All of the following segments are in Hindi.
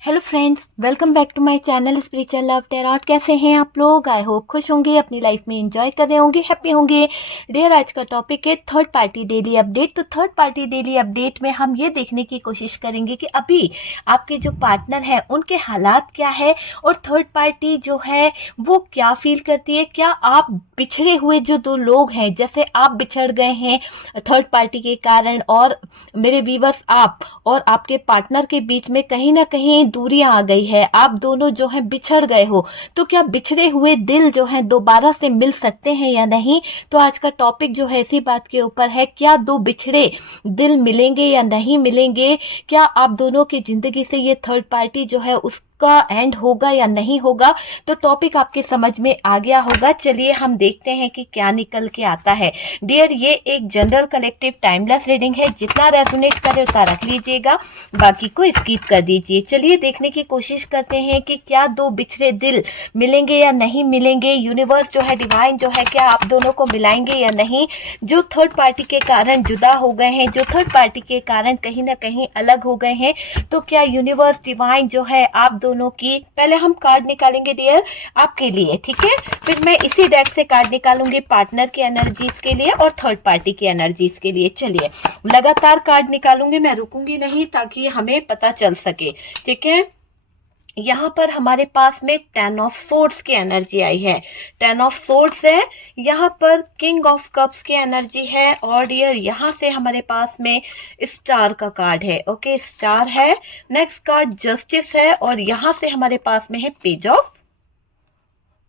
Hello friends, welcome back to my channel spiritual love tarot. कैसे हैं आप लोग? आई होप खुश होंगे, अपनी लाइफ में एंजॉय कर रहे होंगे, हैप्पी होंगे। डियर, आज का टॉपिक है थर्ड पार्टी डेली अपडेट। तो थर्ड पार्टी डेली अपडेट में हम ये देखने की कोशिश करेंगे कि अभी आपके जो पार्टनर है उनके हालात क्या है और थर्ड पार्टी जो है वो क्या फील करती है। क्या आप बिछड़े हुए जो दो लोग हैं, जैसे आप बिछड़ गए हैं थर्ड पार्टी के कारण, और मेरे व्यूवर्स आप और आपके पार्टनर के बीच में कहीं ना कहीं दूरियां आ गई है, आप दोनों जो है बिछड़ गए हो, तो क्या बिछड़े हुए दिल जो है दोबारा से मिल सकते हैं या नहीं। तो आज का टॉपिक जो है इसी बात के ऊपर है, क्या दो बिछड़े दिल मिलेंगे या नहीं मिलेंगे। क्या आप दोनों की जिंदगी से ये थर्ड पार्टी जो है उस का एंड होगा या नहीं होगा। तो टॉपिक आपके समझ में आ गया होगा। चलिए हम देखते हैं कि क्या निकल के आता है। डियर, ये एक जनरल कलेक्टिव टाइमलेस रीडिंग है, जितना रेजोनेट करे उतना रख लीजिएगा, बाकी को स्किप कर दीजिए। चलिए देखने की कोशिश करते हैं कि क्या दो बिछड़े दिल मिलेंगे या नहीं मिलेंगे। यूनिवर्स जो है, डिवाइन जो है, क्या आप दोनों को मिलाएंगे या नहीं। जो थर्ड पार्टी के कारण जुदा हो गए हैं, जो थर्ड पार्टी के कारण कहीं ना कहीं अलग हो गए हैं, तो क्या यूनिवर्स डिवाइन जो है आप दोनों की, पहले हम कार्ड निकालेंगे डियर आपके लिए, ठीक है। फिर मैं इसी डेक से कार्ड निकालूंगी पार्टनर की एनर्जीज के लिए और थर्ड पार्टी की एनर्जीज के लिए। चलिए लगातार कार्ड निकालूंगी, मैं रुकूंगी नहीं ताकि हमें पता चल सके, ठीक है। यहाँ पर हमारे पास में 10 ऑफ सोर्ड्स की एनर्जी आई है, 10 ऑफ सोर्ड्स है। यहाँ पर किंग ऑफ कप्स की एनर्जी है, और डियर यहाँ से हमारे पास में स्टार का कार्ड है। ओके, स्टार है। नेक्स्ट कार्ड जस्टिस है, और यहाँ से हमारे पास में है पेज ऑफ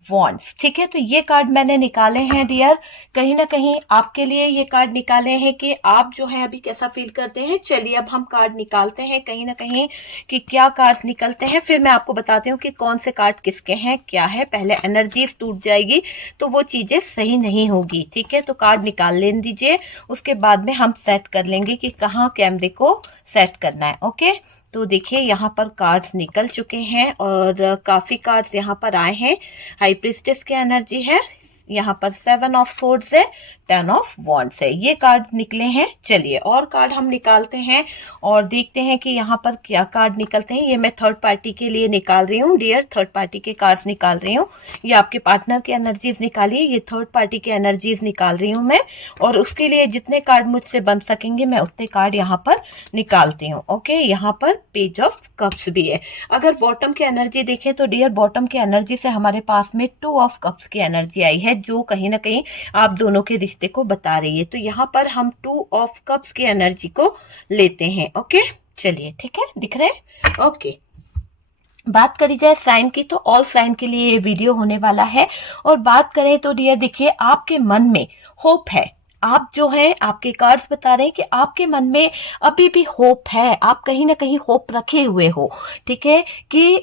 वॉन्ड्स, ठीक है। तो ये कार्ड मैंने निकाले हैं डियर, कहीं ना कहीं आपके लिए ये कार्ड निकाले हैं कि आप जो है अभी कैसा फील करते हैं। चलिए अब हम कार्ड निकालते हैं कहीं ना कहीं कि क्या कार्ड निकलते हैं, फिर मैं आपको बताती हूँ कि कौन से कार्ड किसके हैं, क्या है। पहले एनर्जीज टूट जाएगी तो वो चीजें सही नहीं होगी, ठीक है। तो कार्ड निकाल लेने दीजिए, उसके बाद में हम सेट कर लेंगे कि कहाँ कैमरे को सेट करना है। ओके, तो देखिए यहाँ पर कार्ड्स निकल चुके हैं और काफी कार्ड्स यहाँ पर आए हैं। हाई प्रिस्टेस की एनर्जी है, यहाँ पर 7 ऑफ सोर्ड्स है, 10 ऑफ वॉन्ड्स है, ये कार्ड निकले हैं। चलिए और कार्ड हम निकालते हैं और देखते हैं कि यहाँ पर क्या कार्ड निकलते हैं। ये मैं थर्ड पार्टी के लिए निकाल रही हूँ डियर, थर्ड पार्टी के कार्ड्स निकाल रही हूँ। ये आपके पार्टनर की एनर्जीज निकालिए, ये थर्ड पार्टी की एनर्जीज निकाल रही हूँ मैं, और उसके लिए जितने कार्ड मुझसे बन सकेंगे मैं उतने कार्ड यहाँ पर निकालती हूँ। ओके, यहाँ पर पेज ऑफ कप्स भी है। अगर बॉटम की एनर्जी देखें तो डियर, बॉटम की एनर्जी से हमारे पास में 2 ऑफ कप्स की एनर्जी आई है, जो कहीं ना कहीं आप दोनों के रिश्ते को बता रही है। तो यहाँ पर हम 2 ऑफ कप्स की एनर्जी को लेते हैं। ओके, चलिए ठीक है, दिख रहे हैं। ओके, बात करी जाए साइन की, तो ऑल साइन के लिए ये वीडियो होने वाला है। और बात करें तो डियर देखिए, आपके मन में होप है। आप जो है, आपके कार्ड्स बता रहे हैं कि आपके मन में अभी भी होप है, आप कहीं ना कहीं होप रखे हुए हो, ठीक है, कि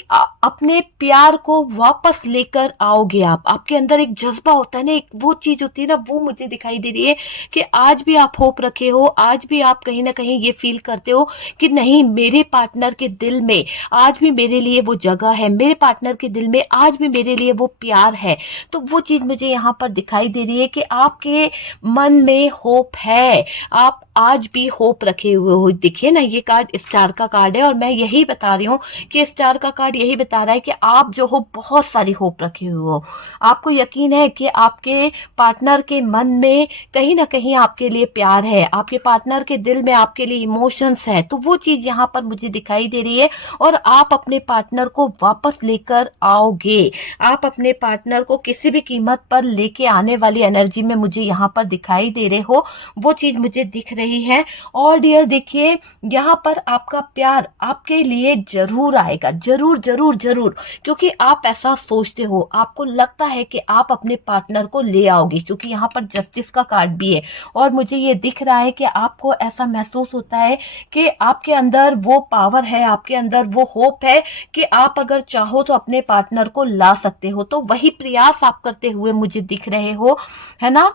अपने प्यार को वापस लेकर आओगे आप। आपके अंदर एक जज्बा होता है ना, एक वो चीज होती है ना, वो मुझे दिखाई दे रही है कि आज भी आप होप रखे हो, आज भी आप कहीं ना कहीं ये फील करते हो कि नहीं, मेरे पार्टनर के दिल में आज भी मेरे लिए वो जगह है, मेरे पार्टनर के दिल में आज भी मेरे लिए वो प्यार है। तो वो चीज मुझे यहाँ पर दिखाई दे रही है कि आपके मन में होप है, आप आज भी होप रखे हुए हो। देखिए ना, ये कार्ड स्टार का कार्ड है, और मैं यही बता रही हूँ कि स्टार का कार्ड यही बता रहा है कि आप जो हो बहुत सारी होप रखे हुए हो। आपको यकीन है कि आपके पार्टनर के मन में कहीं ना कहीं आपके लिए प्यार है, आपके पार्टनर के दिल में आपके लिए इमोशंस है। तो वो चीज यहाँ पर मुझे दिखाई दे रही है, और आप अपने पार्टनर को वापस लेकर आओगे। आप अपने पार्टनर को किसी भी कीमत पर लेके आने वाली एनर्जी में मुझे यहाँ पर दिखाई दे रहे हो, वो चीज मुझे दिख रही है। और डियर देखिए, यहाँ पर आपका प्यार आपके लिए जरूर आएगा, जरूर जरूर जरूर, क्योंकि आप ऐसा सोचते हो, आपको लगता है कि आप अपने पार्टनर को ले आओगे, क्योंकि यहाँ पर जस्टिस का कार्ड भी है। और मुझे ये दिख रहा है कि आपको ऐसा महसूस होता है कि आपके अंदर वो पावर है, आपके अंदर वो होप है कि आप अगर चाहो तो अपने पार्टनर को ला सकते हो। तो वही प्रयास आप करते हुए मुझे दिख रहे हो, है ना।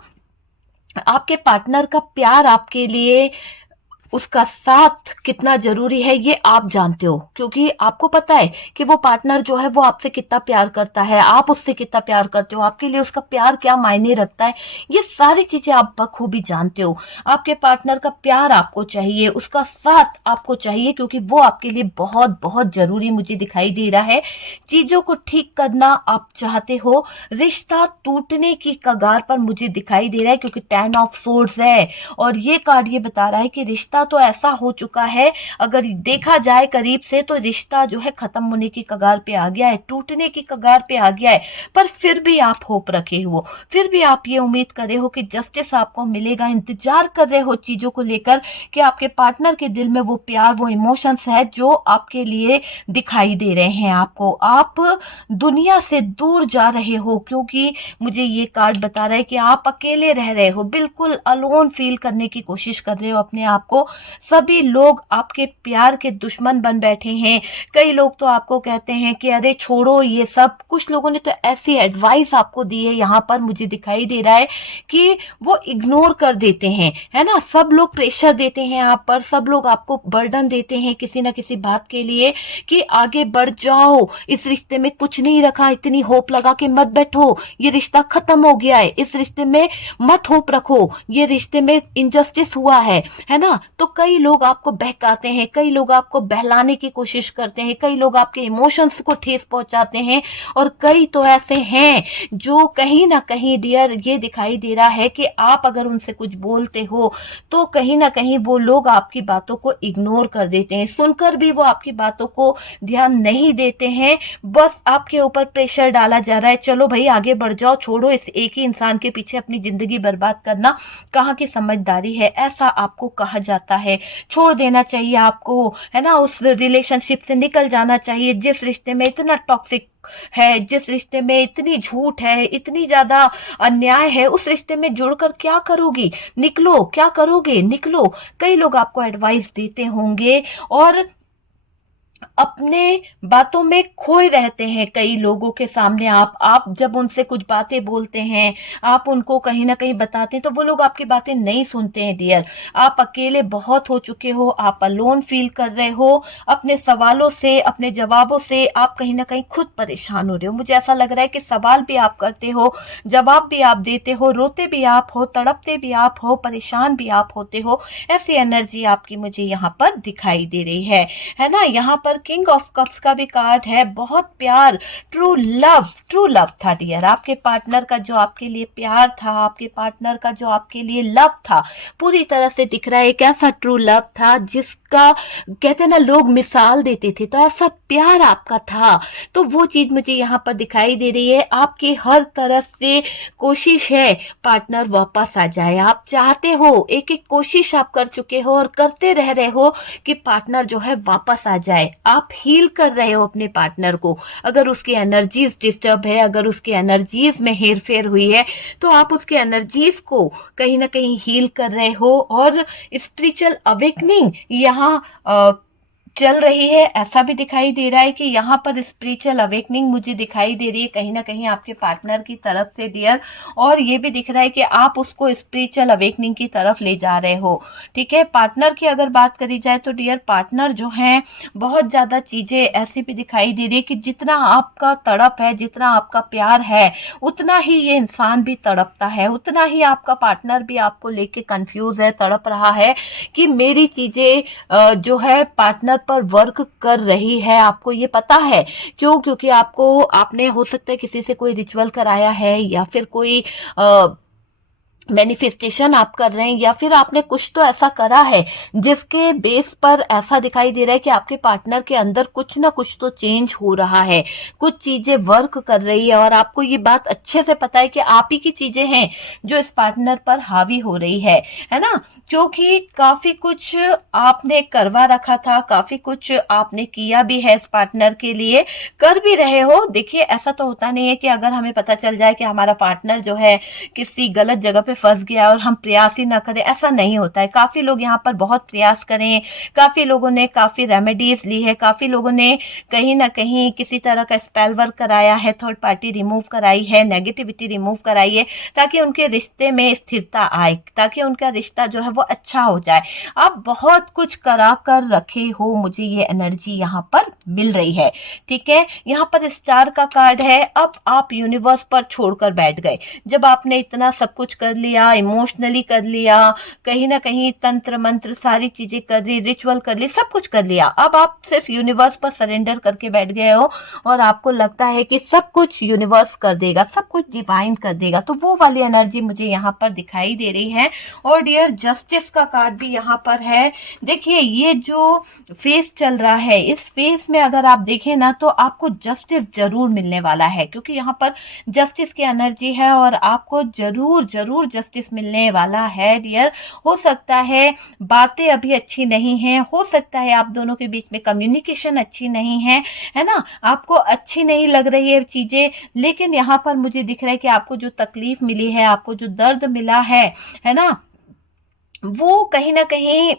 आपके पार्टनर का प्यार आपके लिए उसका साथ कितना जरूरी है ये आप जानते हो, क्योंकि आपको पता है कि वो पार्टनर जो है वो आपसे कितना प्यार करता है, आप उससे कितना प्यार करते हो, आपके लिए उसका प्यार क्या मायने रखता है, ये सारी चीजें आप बखूबी जानते हो। आपके पार्टनर का प्यार आपको चाहिए, उसका साथ आपको चाहिए, क्योंकि वो आपके लिए बहुत बहुत जरूरी मुझे दिखाई दे रहा है। चीजों को ठीक करना आप चाहते हो, रिश्ता टूटने की कगार पर मुझे दिखाई दे रहा है, क्योंकि 10 ऑफ सोर्ड्स है और ये कार्ड ये बता रहा है कि रिश्ता तो ऐसा हो चुका है, अगर देखा जाए करीब से तो रिश्ता जो है खत्म होने की कगार पे आ गया है, टूटने की कगार पे आ गया है। पर फिर भी आप होप रखे हो, फिर भी आप ये उम्मीद कर रहे हो कि जस्टिस आपको मिलेगा, इंतजार कर रहे हो चीजों को लेकर कि आपके पार्टनर के दिल में वो प्यार, वो इमोशंस है जो आपके लिए दिखाई दे रहे हैं आपको। आप दुनिया से दूर जा रहे हो, क्योंकि मुझे ये कार्ड बता रहा है कि आप अकेले रह रहे हो, बिल्कुल अलोन फील करने की कोशिश कर रहे हो अपने आप को। सभी लोग आपके प्यार के दुश्मन बन बैठे हैं। कई लोग तो आपको कहते हैं कि अरे छोड़ो ये सब, कुछ लोगों ने तो ऐसी एडवाइस आपको दी है, यहाँ पर मुझे दिखाई दे रहा है कि वो इग्नोर कर देते हैं, है ना। सब लोग प्रेशर देते हैं आप पर, सब लोग आपको बर्डन देते हैं किसी ना किसी बात के लिए कि आगे बढ़ जाओ, इस रिश्ते में कुछ नहीं रखा, इतनी होप लगा के मत बैठो, ये रिश्ता खत्म हो गया है, इस रिश्ते में मत होप रखो, ये रिश्ते में इनजस्टिस हुआ है ना। तो कई लोग आपको बहकाते हैं, कई लोग आपको बहलाने की कोशिश करते हैं, कई लोग आपके इमोशंस को ठेस पहुंचाते हैं, और कई तो ऐसे हैं जो कहीं ना कहीं डियर ये दिखाई दे रहा है कि आप अगर उनसे कुछ बोलते हो तो कहीं ना कहीं वो लोग आपकी बातों को इग्नोर कर देते हैं, सुनकर भी वो आपकी बातों को ध्यान नहीं देते हैं, बस आपके ऊपर प्रेशर डाला जा रहा है, चलो भाई आगे बढ़ जाओ, छोड़ो इस एक ही इंसान के पीछे अपनी जिंदगी बर्बाद करना कहाँ की समझदारी है, ऐसा आपको कहा जाता है। छोड़ देना चाहिए आपको, है ना, उस रिलेशनशिप से निकल जाना चाहिए जिस रिश्ते में इतना टॉक्सिक है, जिस रिश्ते में इतनी झूठ है, इतनी ज्यादा अन्याय है, उस रिश्ते में जुड़कर क्या करोगी, निकलो, क्या करोगे, निकलो। कई लोग आपको एडवाइस देते होंगे और अपने बातों में खोए रहते हैं कई लोगों के सामने। आप जब उनसे कुछ बातें बोलते हैं, आप उनको कहीं ना कहीं बताते हैं, तो वो लोग आपकी बातें नहीं सुनते हैं डियर। आप अकेले बहुत हो चुके हो, आप अलोन फील कर रहे हो, अपने सवालों से, अपने जवाबों से आप कहीं ना कहीं खुद परेशान हो रहे हो। मुझे ऐसा लग रहा है कि सवाल भी आप करते हो, जवाब भी आप देते हो, रोते भी आप हो, तड़पते भी आप हो, परेशान भी आप होते हो। ऐसी एनर्जी आपकी मुझे यहाँ पर दिखाई दे रही है ना। यहाँ पर किंग ऑफ कप्स का भी कार्ड है, बहुत प्यार, ट्रू लव था डियर। आपके पार्टनर का जो आपके लिए प्यार था, आपके पार्टनर का जो आपके लिए लव था, पूरी तरह से दिख रहा है एक ऐसा ट्रू लव था जिसका कहते ना लोग मिसाल देते थे, तो ऐसा प्यार आपका था। तो वो चीज मुझे यहाँ पर दिखाई दे रही है, आपकी हर तरह से कोशिश है पार्टनर वापस आ जाए, आप चाहते हो, एक एक कोशिश आप कर चुके हो और करते रह रहे हो कि पार्टनर जो है वापस आ जाए। आप हील कर रहे हो अपने पार्टनर को, अगर उसकी एनर्जीज डिस्टर्ब है, अगर उसकी एनर्जीज में हेर फेर हुई है, तो आप उसके एनर्जीज को कहीं ना कहीं हील कर रहे हो। और स्पिरिचुअल अवेकनिंग यहाँ चल रही है, ऐसा भी दिखाई दे रहा है कि यहाँ पर स्पिरिचुअल अवेकनिंग मुझे दिखाई दे रही है कहीं ना कहीं आपके पार्टनर की तरफ से डियर। और ये भी दिख रहा है कि आप उसको स्पिरिचुअल अवेकनिंग की तरफ ले जा रहे हो, ठीक है। पार्टनर की अगर बात करी जाए तो डियर पार्टनर जो है बहुत ज्यादा चीजें ऐसी भी दिखाई दे रही है कि जितना आपका तड़प है, जितना आपका प्यार है, उतना ही ये इंसान भी तड़पता है, उतना ही आपका पार्टनर भी आपको लेके कंफ्यूज है, तड़प रहा है कि मेरी चीजें जो है पार्टनर पर वर्क कर रही है। आपको ये पता है क्यों? क्योंकि आपने हो सकता है किसी से कोई रिचुअल कराया है, या फिर कोई मैनिफेस्टेशन आप कर रहे हैं, या फिर आपने कुछ तो ऐसा करा है जिसके बेस पर ऐसा दिखाई दे रहा है कि आपके पार्टनर के अंदर कुछ ना कुछ तो चेंज हो रहा है, कुछ चीजें वर्क कर रही है, और आपको ये बात अच्छे से पता है कि आप ही की चीजें हैं जो इस पार्टनर पर हावी हो रही है ना। क्योंकि काफी कुछ आपने करवा रखा था, काफी कुछ आपने किया भी है इस पार्टनर के लिए, कर भी रहे हो। देखिए ऐसा तो होता नहीं है कि अगर हमें पता चल जाए कि हमारा पार्टनर जो है किसी गलत जगह पे फंस गया और हम प्रयास ही ना करें, ऐसा नहीं होता है। काफी लोग यहाँ पर बहुत प्रयास करें, काफी लोगों ने काफी रेमेडीज ली है, काफी लोगों ने कहीं ना कहीं किसी तरह का स्पेल वर्क कराया है, थर्ड पार्टी रिमूव कराई है, नेगेटिविटी रिमूव कराई है, ताकि उनके रिश्ते में स्थिरता आए, ताकि उनका रिश्ता जो है वो अच्छा हो जाए। आप बहुत कुछ करा कर रखे हो, मुझे ये एनर्जी यहाँ पर मिल रही है। ठीक है, यहाँ पर स्टार का कार्ड है। अब आप यूनिवर्स पर छोड़कर बैठ गए। जब आपने इतना सब कुछ कर लिया, इमोशनली कर लिया, कहीं ना कहीं तंत्र मंत्र सारी चीजें कर ली, रिचुअल कर ली, सब कुछ कर लिया, अब आप सिर्फ यूनिवर्स पर सरेंडर करके बैठ गए हो और आपको लगता है कि सब कुछ यूनिवर्स कर देगा, सब कुछ डिवाइन कर देगा। तो वो वाली एनर्जी मुझे यहाँ पर दिखाई दे रही है। और डियर जस्टिस का कार्ड भी यहाँ पर है। देखिए, ये जो फेस चल रहा है, इस फेस में अगर आप देखें ना तो आपको जस्टिस जरूर मिलने वाला है, क्योंकि यहाँ पर जस्टिस की एनर्जी है और आपको जरूर जरूर जस्टिस मिलने वाला है डियर। हो सकता है बातें अभी अच्छी नहीं हैं, हो सकता है आप दोनों के बीच में कम्युनिकेशन अच्छी नहीं है ना, आपको अच्छी नहीं लग रही है चीजें, लेकिन यहाँ पर मुझे दिख रहा है कि आपको जो तकलीफ मिली है, आपको जो दर्द मिला है ना, वो कहीं ना कहीं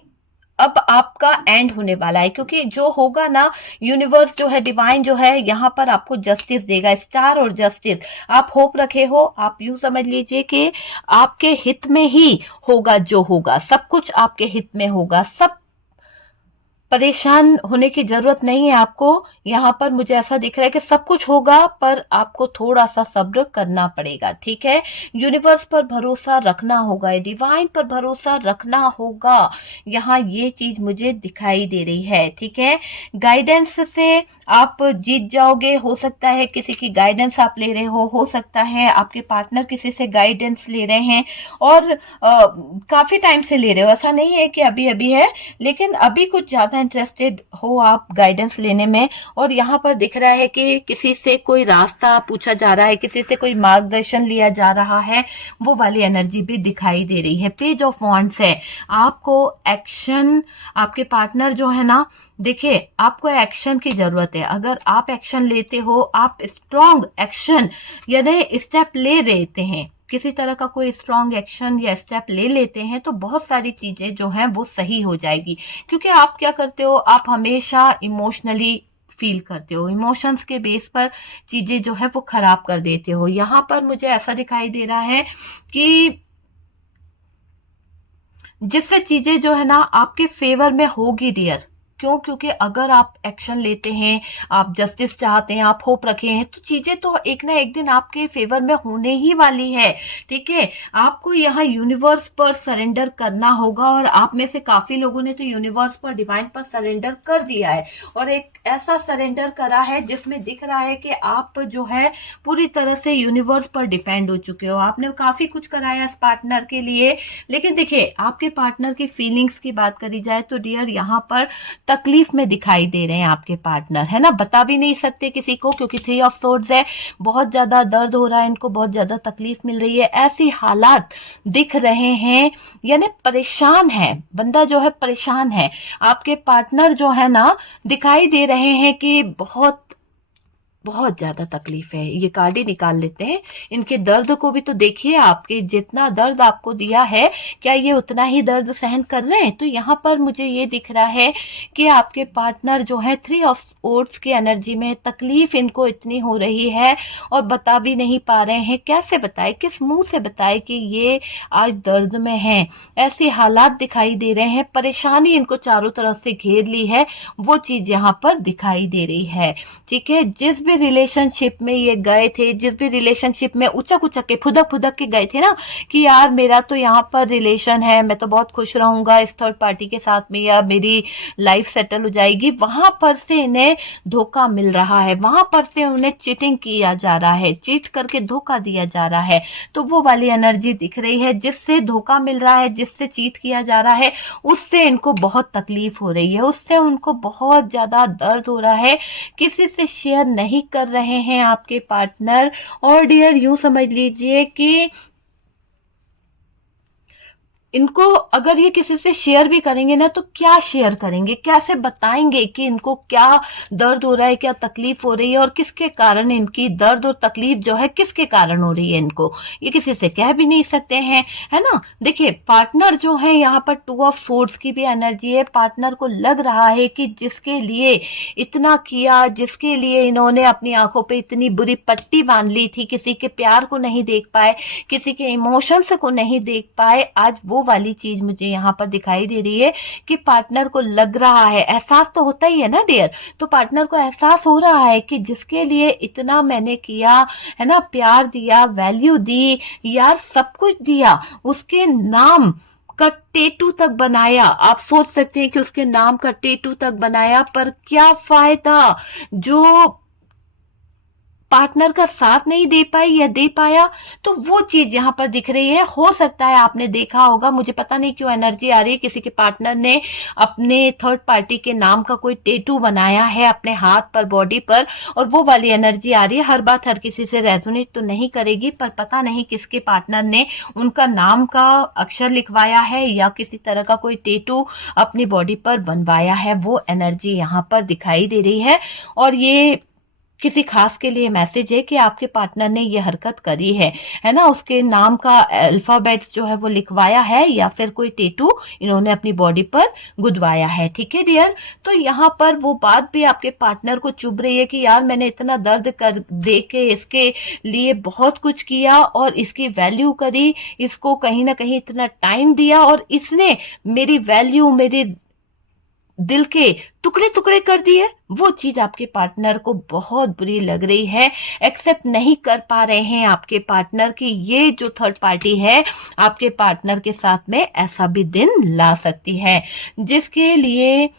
अब आपका एंड होने वाला है। क्योंकि जो होगा ना, यूनिवर्स जो है, डिवाइन जो है, यहाँ पर आपको जस्टिस देगा। स्टार और जस्टिस, आप होप रखे हो, आप यूं समझ लीजिए कि आपके हित में ही होगा, जो होगा सब कुछ आपके हित में होगा। सब परेशान होने की जरूरत नहीं है आपको। यहाँ पर मुझे ऐसा दिख रहा है कि सब कुछ होगा, पर आपको थोड़ा सा सब्र करना पड़ेगा। ठीक है, यूनिवर्स पर भरोसा रखना होगा, डिवाइन पर भरोसा रखना होगा। यहाँ ये चीज मुझे दिखाई दे रही है। ठीक है, गाइडेंस से आप जीत जाओगे। हो सकता है किसी की गाइडेंस आप ले रहे हो सकता है आपके पार्टनर किसी से गाइडेंस ले रहे हैं और काफी टाइम से ले रहे हो। ऐसा नहीं है कि अभी अभी है, लेकिन अभी कुछ ज्यादा इंटरेस्टेड हो आप गाइडेंस लेने में। और यहाँ पर दिख रहा है कि किसी से कोई रास्ता पूछा जा रहा है, किसी से कोई मार्गदर्शन लिया जा रहा है, वो वाली एनर्जी भी दिखाई दे रही है। पेज ऑफ वॉन्ड्स है। आपको एक्शन, आपके पार्टनर जो है ना, देखिए आपको एक्शन की जरूरत है। अगर आप एक्शन लेते हो, आप स्ट्रॉन्ग एक्शन यानी स्टेप ले लेते हैं, किसी तरह का कोई स्ट्रॉन्ग एक्शन या स्टेप ले लेते हैं, तो बहुत सारी चीजें जो हैं वो सही हो जाएगी। क्योंकि आप क्या करते हो, आप हमेशा इमोशनली फील करते हो, इमोशंस के बेस पर चीजें जो है वो खराब कर देते हो। यहाँ पर मुझे ऐसा दिखाई दे रहा है कि जिससे चीजें जो है ना आपके फेवर में होगी डियर। क्यों? क्योंकि अगर आप एक्शन लेते हैं, आप जस्टिस चाहते हैं, आप होप रखे हैं, तो चीजें तो एक ना एक दिन आपके फेवर में होने ही वाली है। ठीक है, आपको यहाँ यूनिवर्स पर सरेंडर करना होगा। और आप में से काफी लोगों ने तो यूनिवर्स पर, डिवाइन पर सरेंडर कर दिया है, और एक ऐसा सरेंडर करा है जिसमें दिख रहा है कि आप जो है पूरी तरह से यूनिवर्स पर डिपेंड हो चुके हो। आपने काफी कुछ कराया इस पार्टनर के लिए, लेकिन देखिए आपके पार्टनर की फीलिंग्स की बात करी जाए तो डियर यहाँ पर तकलीफ में दिखाई दे रहे हैं आपके पार्टनर, है ना। बता भी नहीं सकते किसी को, क्योंकि 3 ऑफ सोर्ड्स है। बहुत ज्यादा दर्द हो रहा है इनको, बहुत ज्यादा तकलीफ मिल रही है, ऐसी हालात दिख रहे हैं, यानी परेशान है बंदा, जो है परेशान है। आपके पार्टनर जो है ना, दिखाई दे रहे हैं कि बहुत बहुत ज्यादा तकलीफ है। ये कार्ड ही निकाल लेते हैं। इनके दर्द को भी तो देखिए, आपके जितना दर्द आपको दिया है, क्या ये उतना ही दर्द सहन कर रहे हैं? तो यहाँ पर मुझे ये दिख रहा है कि आपके पार्टनर जो है 3 ऑफ सोर्ड्स की एनर्जी में, तकलीफ इनको इतनी हो रही है और बता भी नहीं पा रहे हैं। कैसे बताए, किस मुंह से बताए कि ये आज दर्द में है। ऐसे हालात दिखाई दे रहे हैं, परेशानी इनको चारों तरफ से घेर ली है, वो चीज यहाँ पर दिखाई दे रही है। ठीक है, जिस रिलेशनशिप में ये गए थे, जिस भी रिलेशनशिप में उचक उचक के, फुदक फुदक के गए थे ना, कि यार मेरा तो यहाँ पर रिलेशन है, मैं तो बहुत खुश रहूंगा इस थर्ड पार्टी के साथ में, या मेरी लाइफ सेटल हो जाएगी, वहां पर से इन्हें धोखा मिल रहा है, वहां पर से उन्हें चीटिंग किया जा रहा है, चीट करके धोखा दिया जा रहा है। तो वो वाली एनर्जी दिख रही है, जिससे धोखा मिल रहा है, जिससे चीट किया जा रहा है, उससे इनको बहुत तकलीफ हो रही है, उससे उनको बहुत ज्यादा दर्द हो रहा है। किसी से शेयर नहीं कर रहे हैं आपके पार्टनर। और डियर यूं समझ लीजिए कि इनको अगर ये किसी से शेयर भी करेंगे ना, तो क्या शेयर करेंगे, कैसे बताएंगे कि इनको क्या दर्द हो रहा है, क्या तकलीफ हो रही है और किसके कारण इनकी दर्द और तकलीफ जो है किसके कारण हो रही है इनको, ये किसी से कह भी नहीं सकते हैं, है ना। देखिए पार्टनर जो है यहाँ पर 2 ऑफ सोर्ड्स की भी एनर्जी है। पार्टनर को लग रहा है कि जिसके लिए इतना किया, जिसके लिए इन्होंने अपनी आंखों पे इतनी बुरी पट्टी बांध ली थी, किसी के प्यार को नहीं देख पाए, किसी के इमोशंस को नहीं देख पाए, आज वो वाली चीज मुझे यहाँ पर दिखाई दे रही है कि पार्टनर को लग रहा है, एहसास तो होता ही है ना डियर, तो पार्टनर को एहसास हो रहा है कि जिसके लिए इतना मैंने किया है ना, प्यार दिया, वैल्यू दी, यार सब कुछ दिया, उसके नाम का टेटू तक बनाया। आप सोच सकते हैं कि उसके नाम का टेटू तक बनाया, पर क्या फायदा, जो पार्टनर का साथ नहीं दे पाई या दे पाया, तो वो चीज यहां पर दिख रही है। हो सकता है आपने देखा होगा, मुझे पता नहीं क्यों एनर्जी आ रही है, किसी के पार्टनर ने अपने थर्ड पार्टी के नाम का कोई टेटू बनाया है अपने हाथ पर, बॉडी पर, और वो वाली एनर्जी आ रही है। हर बात हर किसी से रेजोनेट तो नहीं करेगी, पर पता नहीं किसके पार्टनर ने उनका नाम का अक्षर लिखवाया है या किसी तरह का कोई टेटू अपनी बॉडी पर बनवाया है, वो एनर्जी यहाँ पर दिखाई दे रही है। और ये किसी खास के लिए मैसेज है कि आपके पार्टनर ने ये हरकत करी है ना, उसके नाम का अल्फाबेट्स जो है वो लिखवाया है या फिर कोई टेटू इन्होंने अपनी बॉडी पर गुदवाया है। ठीक है डियर, तो यहाँ पर वो बात भी आपके पार्टनर को चुभ रही है कि यार मैंने इतना दर्द कर दे के इसके लिए बहुत कुछ किया और इसकी वैल्यू करी, इसको कहीं ना कहीं इतना टाइम दिया और इसने मेरी वैल्यू, मेरे दिल के टुकड़े टुकड़े कर दिए। वो चीज आपके पार्टनर को बहुत बुरी लग रही है, एक्सेप्ट नहीं कर पा रहे हैं आपके पार्टनर की ये जो थर्ड पार्टी है आपके पार्टनर के साथ में ऐसा भी दिन ला सकती है, जिसके लिए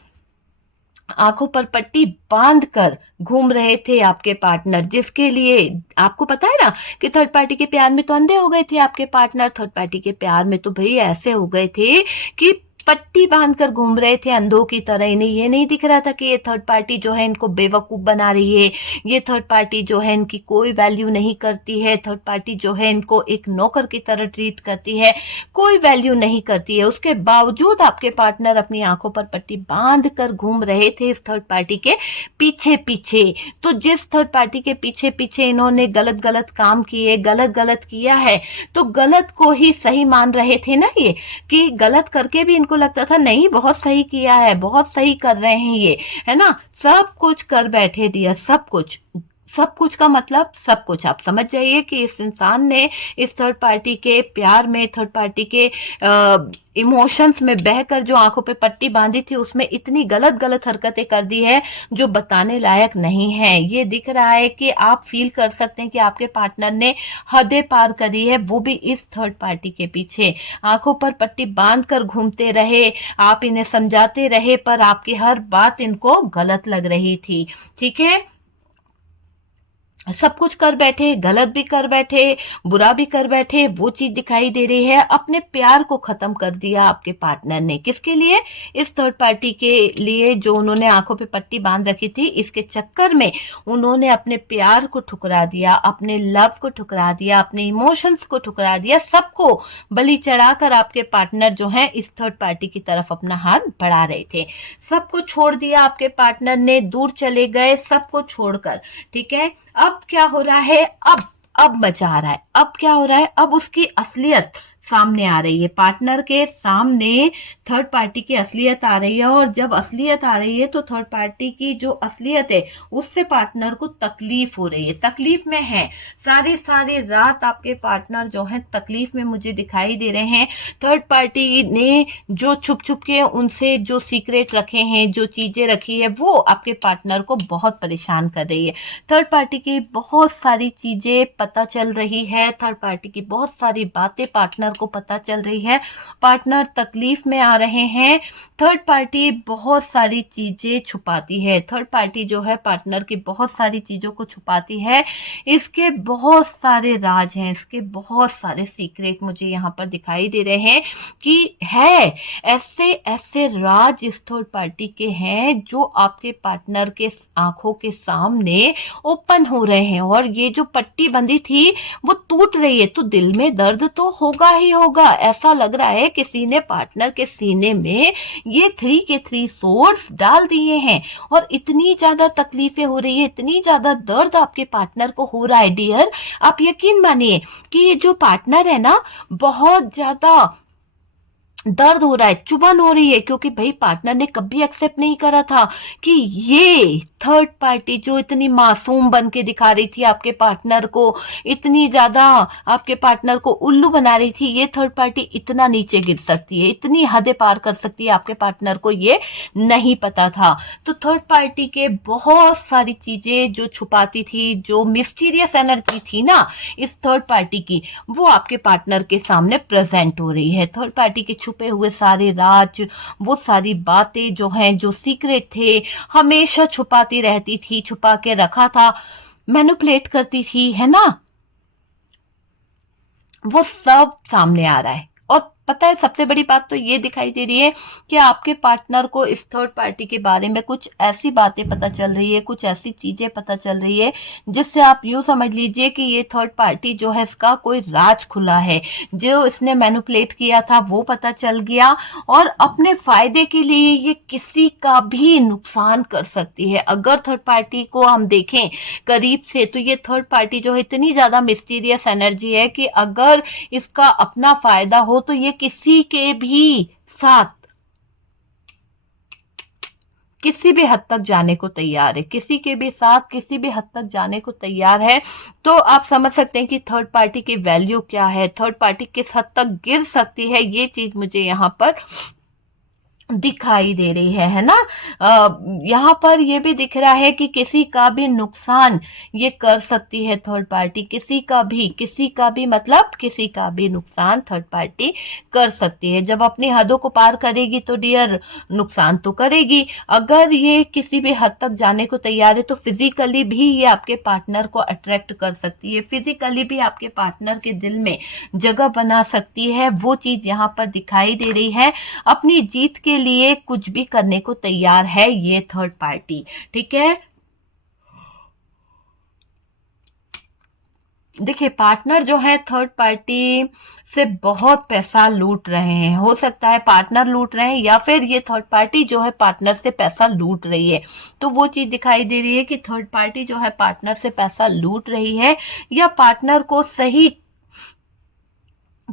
आंखों पर पट्टी बांध कर घूम रहे थे आपके पार्टनर, जिसके लिए आपको पता है ना कि थर्ड पार्टी के प्यार में तो अंधे हो गए थे आपके पार्टनर। थर्ड पार्टी के प्यार में तो भाई ऐसे हो गए थे कि पट्टी बांधकर घूम रहे थे अंधों की तरह। इन्हें ये नहीं दिख रहा था कि ये थर्ड पार्टी जो है इनको बेवकूफ बना रही है, ये थर्ड पार्टी जो है इनकी कोई वैल्यू नहीं करती है, थर्ड पार्टी जो है इनको एक नौकर की तरह ट्रीट करती है, कोई वैल्यू नहीं करती है। उसके बावजूद आपके पार्टनर अपनी आंखों पर पट्टी बांध कर घूम रहे थे इस थर्ड पार्टी के पीछे पीछे। तो जिस थर्ड पार्टी के पीछे पीछे इन्होंने गलत गलत काम किए, गलत गलत किया है, तो गलत को ही सही मान रहे थे ना ये, कि गलत करके भी को लगता था नहीं बहुत सही किया है, बहुत सही कर रहे हैं ये, है ना। सब कुछ कर बैठे डियर, सब कुछ, सब कुछ का मतलब सब कुछ। आप समझ जाइए कि इस इंसान ने इस थर्ड पार्टी के प्यार में, थर्ड पार्टी के इमोशंस में बहकर जो आंखों पे पट्टी बांधी थी उसमें इतनी गलत गलत हरकतें कर दी है जो बताने लायक नहीं है। ये दिख रहा है कि आप फील कर सकते हैं कि आपके पार्टनर ने हदें पार करी है, वो भी इस थर्ड पार्टी के पीछे। आंखों पर पट्टी बांध कर घूमते रहे, आप इन्हें समझाते रहे, पर आपकी हर बात इनको गलत लग रही थी। ठीक है, सब कुछ कर बैठे, गलत भी कर बैठे, बुरा भी कर बैठे, वो चीज दिखाई दे रही है। अपने प्यार को खत्म कर दिया आपके पार्टनर ने, किसके लिए, इस थर्ड पार्टी के लिए जो उन्होंने आंखों पे पट्टी बांध रखी थी। इसके चक्कर में उन्होंने अपने प्यार को ठुकरा दिया, अपने लव को ठुकरा दिया, अपने इमोशंस को ठुकरा दिया, सबको बलि चढ़ाकर आपके पार्टनर जो है इस थर्ड पार्टी की तरफ अपना हाथ बढ़ा रहे थे। सबको छोड़ दिया आपके पार्टनर ने, दूर चले गए सबको छोड़कर। ठीक है, अब क्या हो रहा है, अब मजा आ रहा है। अब क्या हो रहा है, अब उसकी असलियत सामने आ रही है, पार्टनर के सामने थर्ड पार्टी की असलियत आ रही है। और जब असलियत आ रही है तो थर्ड पार्टी की जो असलियत है उससे पार्टनर को तकलीफ हो रही है, तकलीफ में है। सारी सारी रात आपके पार्टनर जो है तकलीफ में मुझे दिखाई दे रहे हैं। थर्ड पार्टी ने जो छुप छुप के उनसे जो सीक्रेट रखे हैं, जो चीजें रखी है, वो आपके पार्टनर को बहुत परेशान कर रही है। थर्ड पार्टी की बहुत सारी चीजें पता चल रही है, थर्ड पार्टी की बहुत सारी बातें पार्टनर को पता चल रही है, पार्टनर तकलीफ में आ रहे हैं। थर्ड पार्टी बहुत सारी चीजें छुपाती है, थर्ड पार्टी जो है पार्टनर की बहुत सारी चीजों को छुपाती है। इसके बहुत सारे राज हैं, इसके बहुत सारे सीक्रेट मुझे यहाँ पर दिखाई दे रहे हैं कि है ऐसे ऐसे राज इस थर्ड पार्टी के हैं जो आपके पार्टनर के आंखों के सामने ओपन हो रहे हैं। और ये जो पट्टी बंधी थी वो टूट रही है, तो दिल में दर्द तो होगा ही होगा। ऐसा लग रहा है किसी ने पार्टनर के सीने में ये 3 के 3 सोर्ड्स डाल दिए हैं और इतनी ज्यादा तकलीफें हो रही है, इतनी ज्यादा दर्द आपके पार्टनर को हो रहा है डियर। आप यकीन मानिए कि ये जो पार्टनर है ना, बहुत ज्यादा दर्द हो रहा है, चुभन हो रही है, क्योंकि भाई पार्टनर ने कभी एक्सेप्ट नहीं करा था कि ये थर्ड पार्टी जो इतनी मासूम बन के दिखा रही थी आपके पार्टनर को, इतनी ज्यादा आपके पार्टनर को उल्लू बना रही थी, ये थर्ड पार्टी इतना नीचे गिर सकती है, इतनी हदें पार कर सकती है, आपके पार्टनर को ये नहीं पता था। तो थर्ड पार्टी के बहुत सारी चीजें जो छुपाती थी, जो मिस्टीरियस एनर्जी थी ना इस थर्ड पार्टी की, वो आपके पार्टनर के सामने प्रेजेंट हो रही है। थर्ड पार्टी के छुपे हुए सारे राज, वो सारी बातें जो हैं, जो सीक्रेट थे, हमेशा छुपाती रहती थी, छुपा के रखा था, मैनिपुलेट करती थी, है ना, वो सब सामने आ रहा है। और पता है सबसे बड़ी बात तो ये दिखाई दे रही है कि आपके पार्टनर को इस थर्ड पार्टी के बारे में कुछ ऐसी बातें पता चल रही है, कुछ ऐसी चीजें पता चल रही है जिससे आप यूं समझ लीजिए कि ये थर्ड पार्टी जो है इसका कोई राज खुला है, जो इसने मैनिपुलेट किया था वो पता चल गया और अपने फायदे के लिए ये किसी का भी नुकसान कर सकती है। अगर थर्ड पार्टी को हम देखें करीब से तो ये थर्ड पार्टी जो है इतनी ज्यादा मिस्टीरियस एनर्जी है कि अगर इसका अपना फायदा हो तो ये किसी के भी साथ किसी भी हद तक जाने को तैयार है, किसी के भी साथ किसी भी हद तक जाने को तैयार है। तो आप समझ सकते हैं कि थर्ड पार्टी की वैल्यू क्या है, थर्ड पार्टी किस हद तक गिर सकती है, ये चीज मुझे यहां पर दिखाई दे रही है ना। यहाँ पर ये भी दिख रहा है कि किसी का भी नुकसान ये कर सकती है थर्ड पार्टी, किसी का भी मतलब किसी का भी नुकसान थर्ड पार्टी कर सकती है। जब अपनी हदों को पार करेगी तो डियर नुकसान तो करेगी। अगर ये किसी भी हद तक जाने को तैयार है तो फिजिकली भी ये आपके पार्टनर को अट्रैक्ट कर सकती है, फिजिकली भी आपके पार्टनर के दिल में जगह बना सकती है। वो चीज यहाँ पर दिखाई दे रही है। अपनी जीत के लिए कुछ भी करने को तैयार है ये थर्ड पार्टी, ठीक है। देखिए पार्टनर जो है थर्ड पार्टी से बहुत पैसा लूट रहे हैं, हो सकता है पार्टनर लूट रहे हैं या फिर ये थर्ड पार्टी जो है पार्टनर से पैसा लूट रही है। तो वो चीज दिखाई दे रही है कि थर्ड पार्टी जो है पार्टनर से पैसा लूट रही है या पार्टनर को सही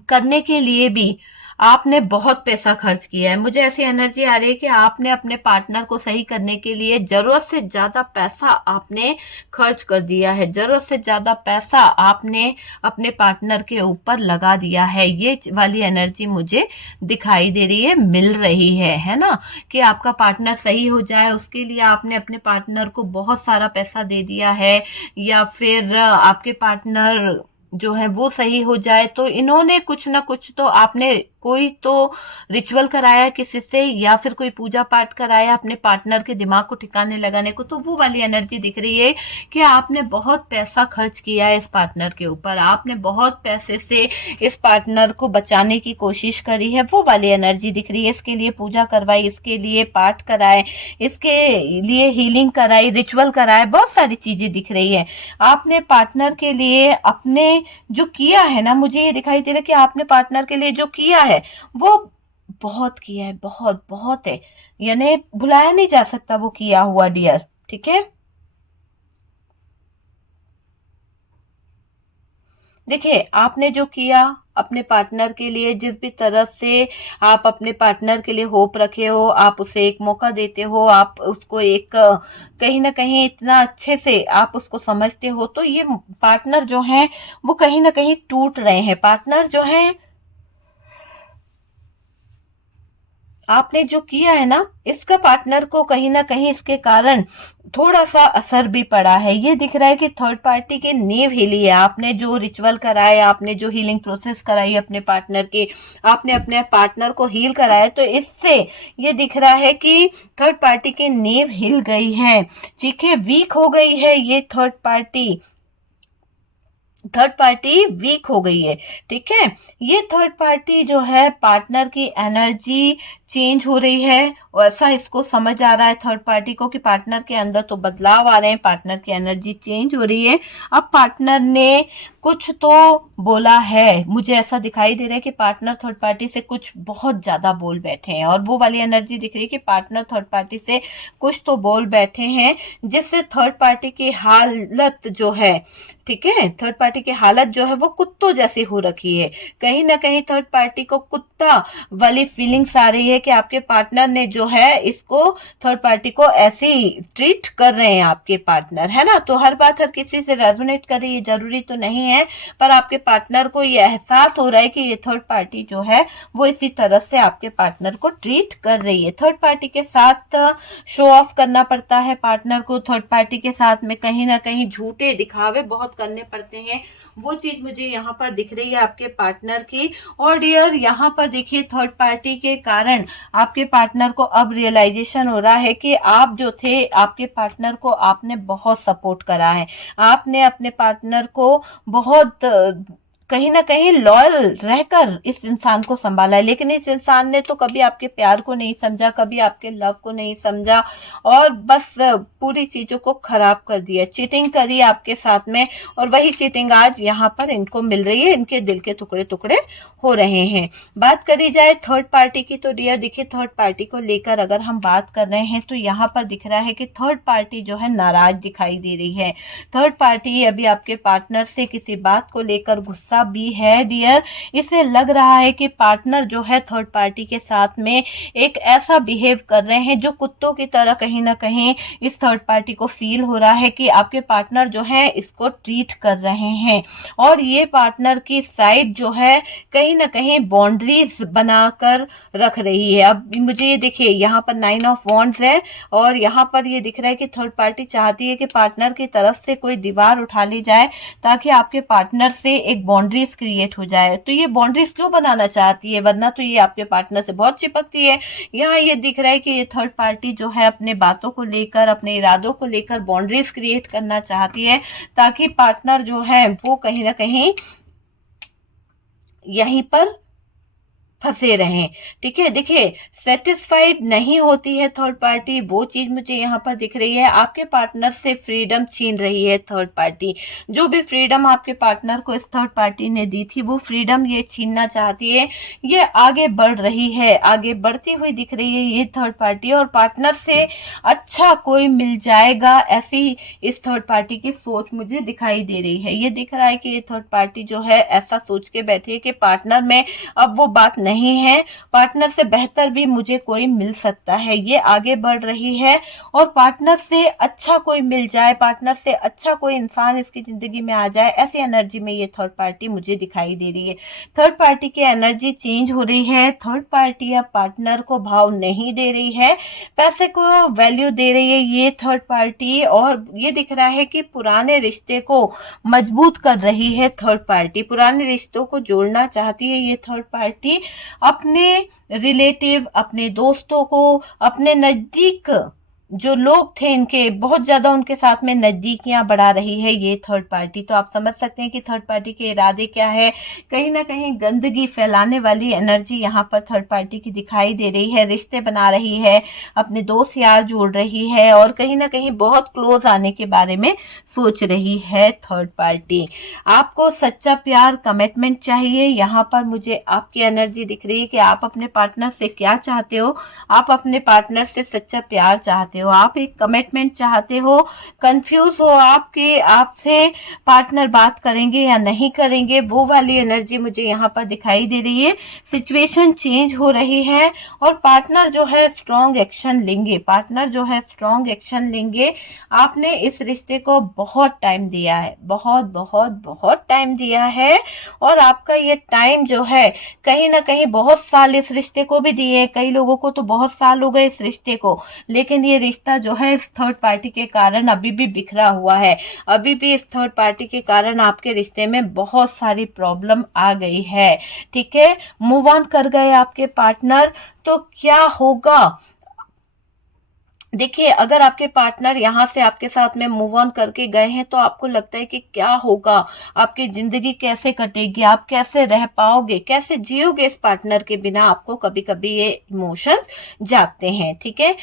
करने के लिए भी आपने बहुत पैसा खर्च किया है। मुझे ऐसी एनर्जी आ रही है कि आपने अपने पार्टनर को सही करने के लिए जरूरत से ज्यादा पैसा आपने खर्च कर दिया है, जरूरत से ज्यादा पैसा आपने अपने पार्टनर के ऊपर लगा दिया है। ये वाली एनर्जी मुझे दिखाई दे रही है, मिल रही है ना, कि आपका पार्टनर सही हो जाए उसके लिए आपने अपने पार्टनर को बहुत सारा पैसा दे दिया है, या फिर आपके पार्टनर जो है वो सही हो जाए तो इन्होंने कुछ ना कुछ तो आपने कोई तो रिचुअल कराया किसी से या फिर कोई पूजा पाठ कराया अपने पार्टनर के दिमाग को ठिकाने लगाने को। तो वो वाली एनर्जी दिख रही है कि आपने बहुत पैसा खर्च किया है इस पार्टनर के ऊपर, आपने बहुत पैसे से इस पार्टनर को बचाने की कोशिश करी है, वो वाली एनर्जी दिख रही है। इसके लिए पूजा करवाई, इसके लिए पाठ कराए, इसके लिए हीलिंग कराई, रिचुअल कराए, बहुत सारी चीजें दिख रही है। आपने पार्टनर के लिए अपने जो किया है ना, मुझे ये दिखाई दे रहा है कि आपने पार्टनर के लिए जो किया है वो बहुत किया है, बहुत बहुत है, यानी भुलाया नहीं जा सकता वो किया हुआ डियर, ठीक है। देखिए आपने जो किया अपने पार्टनर के लिए, जिस भी तरह से आप अपने पार्टनर के लिए होप रखे हो, आप उसे एक मौका देते हो, आप उसको एक कहीं ना कहीं इतना अच्छे से आप उसको समझते हो, तो ये पार्टनर जो है वो कहीं ना कहीं टूट रहे हैं। पार्टनर जो है आपने जो किया है ना, इसका पार्टनर को कहीं ना कहीं इसके कारण थोड़ा सा असर भी पड़ा है। ये दिख रहा है कि थर्ड पार्टी की नींव हिली है। आपने जो रिचुअल कराए, आपने जो हीलिंग प्रोसेस कराई अपने पार्टनर के, आपने अपने पार्टनर को हील कराया, तो इससे ये दिख रहा है कि थर्ड पार्टी की नींव हिल गई है, चीखें वीक हो गई है ये third party. Third party weak हो गई है। ठीक है, ये थर्ड पार्टी जो है पार्टनर की एनर्जी चेंज हो रही है, और ऐसा इसको समझ आ रहा है थर्ड पार्टी को कि पार्टनर के अंदर तो बदलाव आ रहे हैं, पार्टनर की एनर्जी चेंज हो रही है। अब पार्टनर ने कुछ तो बोला है, मुझे ऐसा दिखाई दे रहा है कि पार्टनर थर्ड पार्टी से कुछ बहुत ज्यादा बोल बैठे हैं, और वो वाली एनर्जी दिख रही है कि पार्टनर थर्ड पार्टी से कुछ तो बोल बैठे हैं, जिससे थर्ड पार्टी की हालत जो है, ठीक है, थर्ड पार्टी की हालत जो है वो कुत्तों जैसी हो रखी है। कहीं ना कहीं थर्ड पार्टी को कुत्ता वाली फीलिंग्स आ रही है कि आपके पार्टनर ने जो है इसको, थर्ड पार्टी को ऐसे ट्रीट कर रहे हैं आपके पार्टनर, है ना। तो हर बात हर किसी से रेजोनेट कर रही है जरूरी तो नहीं है, पर आपके पार्टनर को ये एहसास हो रहा है कि ये थर्ड पार्टी जो है वो इसी तरह से आपके पार्टनर को ट्रीट कर रही है। थर्ड पार्टी के साथ शो ऑफ करना पड़ता है पार्टनर को, थर्ड पार्टी के साथ में कहीं ना कहीं झूठे दिखावे बहुत करने पड़ते हैं, वो चीज मुझे यहाँ पर दिख रही है आपके पार्टनर की। और डियर यहाँ पर देखिए, थर्ड पार्टी के कारण आपके पार्टनर को अब रियलाइजेशन हो रहा है कि आप जो थे, आपके पार्टनर को आपने बहुत सपोर्ट करा है, आपने अपने पार्टनर को बहुत कहीं ना कहीं लॉयल रहकर इस इंसान को संभाला है, लेकिन इस इंसान ने तो कभी आपके प्यार को नहीं समझा, कभी आपके लव को नहीं समझा, और बस पूरी चीजों को खराब कर दिया, चीटिंग करी आपके साथ में, और वही चीटिंग आज यहाँ पर इनको मिल रही है, इनके दिल के टुकड़े टुकड़े हो रहे हैं। बात करी जाए थर्ड पार्टी की, तो डियर देखिए, थर्ड पार्टी को लेकर अगर हम बात कर रहे हैं तो यहाँ पर दिख रहा है कि थर्ड पार्टी जो है नाराज दिखाई दे रही है। थर्ड पार्टी अभी आपके पार्टनर से किसी बात को लेकर गुस्सा भी है डियर। इसे लग रहा है कि पार्टनर जो है थर्ड पार्टी के साथ में एक ऐसा बिहेव कर रहे हैं जो कुत्तों की तरह कहीं ना कहीं इस थर्ड पार्टी को फील हो रहा है कि आपके पार्टनर जो है इसको ट्रीट कर रहे हैं, और ये पार्टनर की साइड जो है कहीं ना कहीं बाउंड्रीज बनाकर रख रही है। अब मुझे ये देखिए, यहाँ पर 9 ऑफ वॉन्ड्स है, और यहाँ पर ये दिख रहा है कि थर्ड पार्टी चाहती है कि पार्टनर की तरफ से कोई दीवार उठा ली जाए ताकि आपके पार्टनर से एक बाउंड्रीज क्रिएट हो जाए। तो ये बाउंड्रीज क्यों बनाना चाहती है, वरना तो ये आपके पार्टनर से बहुत चिपकती है। यहाँ ये दिख रहा है कि ये थर्ड पार्टी जो है अपने बातों को लेकर, अपने इरादों को लेकर बाउंड्रीज क्रिएट करना चाहती है, ताकि पार्टनर जो है वो कहीं ना कहीं यहीं पर फंसे रहें। ठीक है, देखिए, सेटिस्फाइड नहीं होती है थर्ड पार्टी, वो चीज मुझे यहाँ पर दिख रही है। आपके पार्टनर से फ्रीडम छीन रही है थर्ड पार्टी, जो भी फ्रीडम आपके पार्टनर को इस थर्ड पार्टी ने दी थी वो फ्रीडम ये छीनना चाहती है। ये आगे बढ़ रही है, आगे बढ़ती हुई दिख रही है ये थर्ड पार्टी, और पार्टनर से अच्छा कोई मिल जाएगा, ऐसी इस थर्ड पार्टी की सोच मुझे दिखाई दे रही है। ये दिख रहा है कि ये थर्ड पार्टी जो है ऐसा सोच के बैठी है कि पार्टनर में अब वो बात नहीं है, पार्टनर से बेहतर भी मुझे कोई मिल सकता है। ये आगे बढ़ रही है, और पार्टनर से अच्छा कोई मिल जाए, पार्टनर से अच्छा कोई इंसान इसकी जिंदगी में आ जाए, ऐसी एनर्जी में ये थर्ड पार्टी मुझे दिखाई दे रही है। थर्ड पार्टी की एनर्जी चेंज हो रही है, थर्ड पार्टी अब पार्टनर को भाव नहीं दे रही है, पैसे को वैल्यू दे रही है ये थर्ड पार्टी, और ये दिख रहा है कि पुराने रिश्ते को मजबूत कर रही है थर्ड पार्टी, पुराने रिश्तों को जोड़ना चाहती है ये थर्ड पार्टी, अपने रिलेटिव, अपने दोस्तों को, अपने नजदीक जो लोग थे इनके बहुत ज्यादा उनके साथ में नजदीकियां बढ़ा रही है ये थर्ड पार्टी। तो आप समझ सकते हैं कि थर्ड पार्टी के इरादे क्या है। कहीं ना कहीं गंदगी फैलाने वाली एनर्जी यहाँ पर थर्ड पार्टी की दिखाई दे रही है, रिश्ते बना रही है, अपने दोस्त यार जोड़ रही है, और कहीं ना कहीं बहुत क्लोज आने के बारे में सोच रही है थर्ड पार्टी। आपको सच्चा प्यार, कमिटमेंट चाहिए, यहाँ पर मुझे आपकी एनर्जी दिख रही है कि आप अपने पार्टनर से क्या चाहते हो। आप अपने पार्टनर से सच्चा प्यार चाहते हो, आप एक कमिटमेंट चाहते हो, कंफ्यूज हो आपके, आपसे पार्टनर बात करेंगे या नहीं करेंगे, वो वाली एनर्जी मुझे यहाँ पर दिखाई दे रही है। सिचुएशन चेंज हो रही है, और पार्टनर जो है स्ट्रॉन्ग एक्शन लेंगे, पार्टनर जो है स्ट्रॉन्ग एक्शन लेंगे। आपने इस रिश्ते को बहुत टाइम दिया है, बहुत बहुत बहुत टाइम दिया है, और आपका ये टाइम जो है कहीं ना कहीं बहुत साल इस रिश्ते को भी दिए, कई लोगों को तो बहुत साल हो गए इस रिश्ते को, लेकिन ये रिश्ता जो है इस थर्ड पार्टी के कारण अभी भी बिखरा हुआ है। अभी भी इस थर्ड पार्टी के कारण आपके रिश्ते में बहुत सारी प्रॉब्लम आ गई है। ठीक है, मूव ऑन कर गए आपके पार्टनर, तो क्या होगा देखिए, अगर आपके पार्टनर यहाँ से आपके साथ में मूव ऑन करके गए हैं तो आपको लगता है कि क्या होगा, आपकी जिंदगी कैसे कटेगी, आप कैसे रह पाओगे, कैसे जियोगे इस पार्टनर के बिना, आपको कभी कभी ये इमोशंस जागते हैं। ठीक है,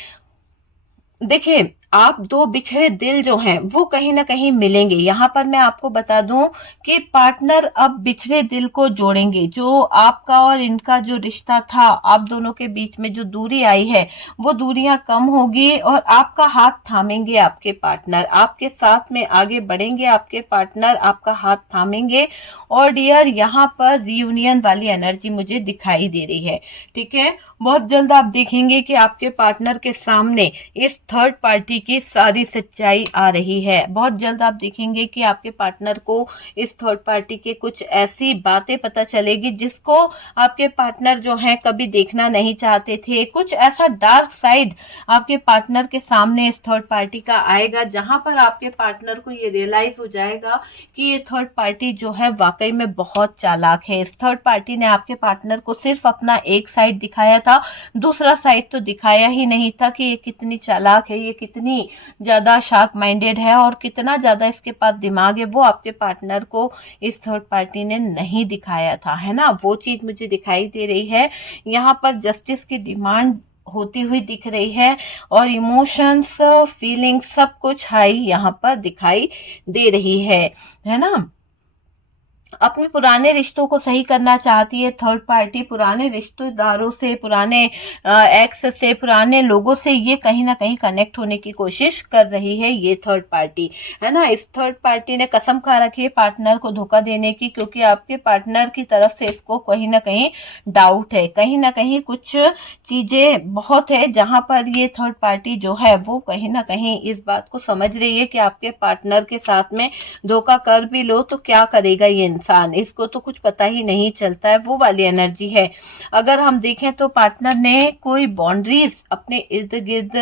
देखिए, आप दो बिछड़े दिल जो हैं वो कहीं ना कहीं मिलेंगे। यहाँ पर मैं आपको बता दूं कि पार्टनर अब बिछड़े दिल को जोड़ेंगे। जो आपका और इनका जो रिश्ता था, आप दोनों के बीच में जो दूरी आई है वो दूरियां कम होगी और आपका हाथ थामेंगे आपके पार्टनर, आपके साथ में आगे बढ़ेंगे आपके पार्टनर, आपका हाथ थामेंगे। और डियर, यहाँ पर रियूनियन वाली एनर्जी मुझे दिखाई दे रही है। ठीक है, बहुत जल्द आप देखेंगे कि आपके पार्टनर के सामने इस थर्ड पार्टी की सारी सच्चाई आ रही है। बहुत जल्द आप देखेंगे कि आपके पार्टनर को इस थर्ड पार्टी के कुछ ऐसी बातें पता चलेगी जिसको आपके पार्टनर जो है कभी देखना नहीं चाहते थे। कुछ ऐसा डार्क साइड आपके पार्टनर के सामने इस थर्ड पार्टी का आएगा, जहां पर आपके पार्टनर को ये रियलाइज हो जाएगा कि ये थर्ड पार्टी जो है वाकई में बहुत चालाक है। इस थर्ड पार्टी ने आपके पार्टनर को सिर्फ अपना एक साइड दिखाया था, दूसरा साइड तो दिखाया ही नहीं था कि ये कितनी चालाक है, ये कितनी ज्यादा शार्प माइंडेड है और कितना ज्यादा इसके पास दिमाग है। वो आपके पार्टनर को इस थर्ड पार्टी ने नहीं दिखाया था, है ना। वो चीज मुझे दिखाई दे रही है। यहाँ पर जस्टिस की डिमांड होती हुई दिख रही है और इमोशंस, फीलिंग्स सब कुछ हाई यहाँ पर दिखाई दे रही है ना। अपने पुराने रिश्तों को सही करना चाहती है थर्ड पार्टी। पुराने रिश्तेदारों से, पुराने एक्स से, पुराने लोगों से ये कहीं ना कहीं कनेक्ट होने की कोशिश कर रही है ये थर्ड पार्टी, है ना। इस थर्ड पार्टी ने कसम खा रखी है पार्टनर को धोखा देने की, क्योंकि आपके पार्टनर की तरफ से इसको कहीं ना कहीं डाउट है, कहीं ना कहीं कुछ चीजें बहुत है जहां पर ये थर्ड पार्टी जो है वो कहीं ना कहीं इस बात को समझ रही है कि आपके पार्टनर के साथ में धोखा कर भी लो तो क्या करेगा ये इंसान, इसको तो कुछ पता ही नहीं चलता है। वो वाली एनर्जी है। अगर हम देखें तो पार्टनर ने कोई बाउंड्रीज अपने इर्द गिर्द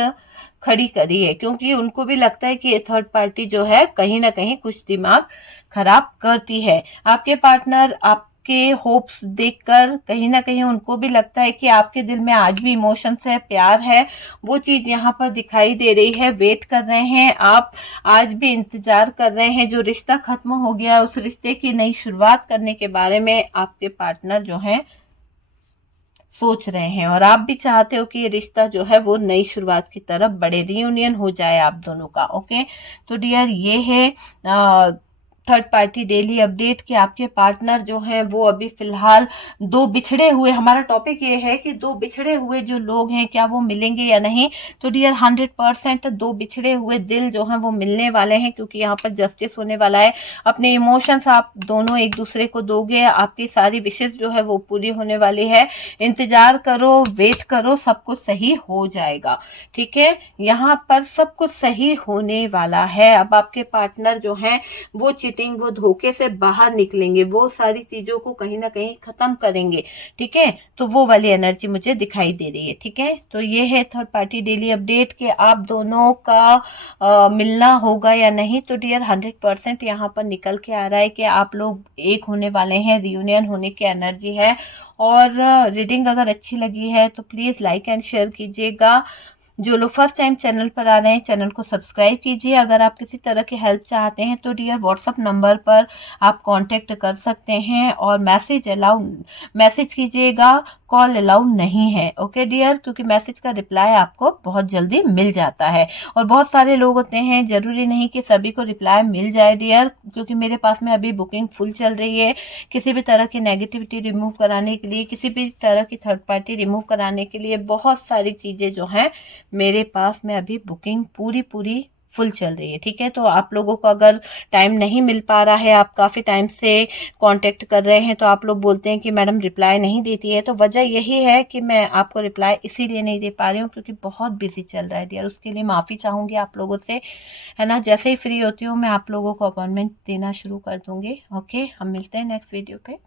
खड़ी करी है, क्योंकि उनको भी लगता है कि ये थर्ड पार्टी जो है कहीं ना कहीं कुछ दिमाग खराब करती है। आपके पार्टनर आपके होप्स देखकर कहीं ना कहीं उनको भी लगता है कि आपके दिल में आज भी इमोशंस है, प्यार है। वो चीज यहाँ पर दिखाई दे रही है। वेट कर रहे हैं आप, आज भी इंतजार कर रहे हैं। जो रिश्ता खत्म हो गया उस रिश्ते की नई शुरुआत करने के बारे में आपके पार्टनर जो है सोच रहे हैं और आप भी चाहते हो कि ये रिश्ता जो है वो नई शुरुआत की तरफ बढ़े, रियूनियन हो जाए आप दोनों का। ओके, तो डियर, ये है थर्ड पार्टी डेली अपडेट कि आपके पार्टनर जो हैं वो अभी फिलहाल दो बिछड़े हुए, हमारा टॉपिक ये है कि दो बिछड़े हुए जो लोग हैं क्या वो मिलेंगे या नहीं। तो डियर 100% दो बिछड़े हुए दिल जो हैं वो मिलने वाले हैं, क्योंकि यहाँ पर जस्टिस होने वाला है। अपने इमोशंस आप दोनों एक दूसरे को दोगे, आपकी सारी विशेष जो है वो पूरी होने वाली है। इंतजार करो, वेट करो, सब कुछ सही हो जाएगा। ठीक है, यहाँ पर सब कुछ सही होने वाला है। अब आपके पार्टनर जो है वो चीटिंग, वो धोखे से बाहर निकलेंगे, वो सारी चीजों को कहीं ना कहीं खत्म करेंगे। ठीक है, तो वो वाली एनर्जी मुझे दिखाई दे रही है। ठीक है, तो ये है थर्ड पार्टी डेली अपडेट कि आप दोनों का मिलना होगा या नहीं। तो डियर 100% यहाँ पर निकल के आ रहा है कि आप लोग एक होने वाले हैं, रियूनियन होने की एनर्जी है। और रीडिंग अगर अच्छी लगी है तो प्लीज लाइक एंड शेयर कीजिएगा। जो लोग फर्स्ट टाइम चैनल पर आ रहे हैं चैनल को सब्सक्राइब कीजिए। अगर आप किसी तरह की हेल्प चाहते हैं तो डियर व्हाट्सएप नंबर पर आप कांटेक्ट कर सकते हैं और मैसेज कीजिएगा, कॉल अलाउ नहीं है। ओके डियर, क्योंकि मैसेज का रिप्लाई आपको बहुत जल्दी मिल जाता है और बहुत सारे लोग होते हैं, जरूरी नहीं कि सभी को रिप्लाई मिल जाए डियर, क्योंकि मेरे पास में अभी बुकिंग फुल चल रही है। किसी भी तरह की नेगेटिविटी रिमूव कराने के लिए, किसी भी तरह की थर्ड पार्टी रिमूव कराने के लिए बहुत सारी चीजें जो हैं मेरे पास में अभी बुकिंग पूरी फुल चल रही है। ठीक है, तो आप लोगों को अगर टाइम नहीं मिल पा रहा है, आप काफी टाइम से कांटेक्ट कर रहे हैं, तो आप लोग बोलते हैं कि मैडम रिप्लाई नहीं देती है, तो वजह यही है कि मैं आपको रिप्लाई इसीलिए नहीं दे पा रही हूँ क्योंकि बहुत बिजी चल रहा है डियर। उसके लिए माफी चाहूंगी आप लोगों से, है ना। जैसे ही फ्री होती हूँ मैं आप लोगों को अपॉइंटमेंट देना शुरू कर दूंगी। ओके, हम मिलते हैं नेक्स्ट वीडियो पे।